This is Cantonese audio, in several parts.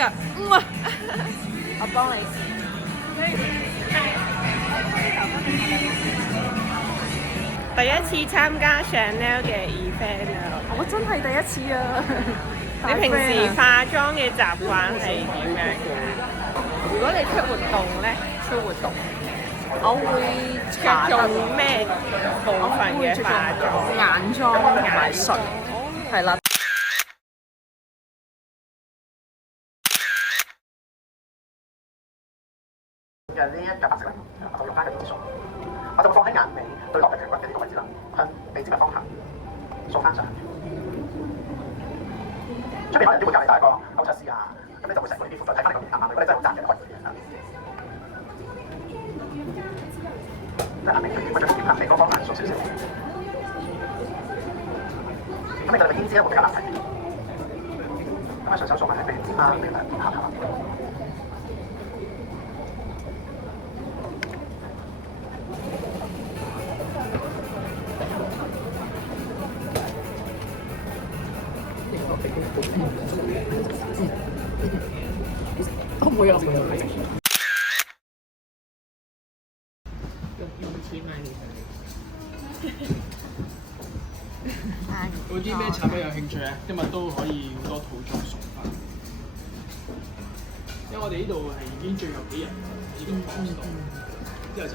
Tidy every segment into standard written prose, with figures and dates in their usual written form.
啊，我幫你試。第一次參加 Chanel 嘅 event 啊！我真係第一次啊！你平時化妝嘅習慣係點樣嘅？如果你出活動咧，出活動，我會着重咩部分嘅化妝？眼妝同埋唇，係啦。嘅呢一架白色咧，我就用翻嘅支數，我就會放喺眼尾對落嘅頸骨嘅呢個位置啦，向鼻尖嘅方向掃翻上。出邊可能都會教你打一個高測試啊，咁你就會成個呢啲膚睇翻你個眼眼，如果你真係好窄嘅，可以喺眼尾對住眼尾嗰方向掃少少。咁你對你邊支咧會比較難睇啲。咁啊順手掃埋喺鼻尖啊，鼻梁下頭。我唔會啊！有啲咩產品有興趣咧？今日都可以好多套裝送翻，因為我哋呢度係已經最後幾日已經放到，之後就。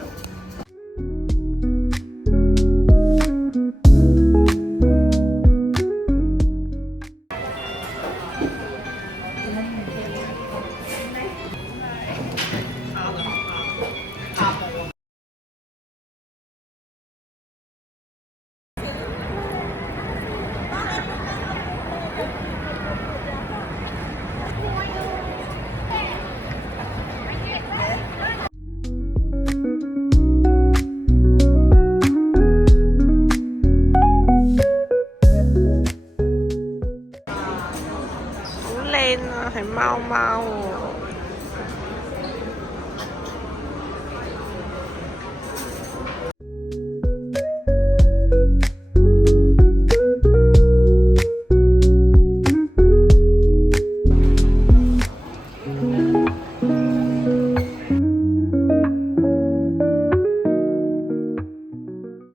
係貓貓喎。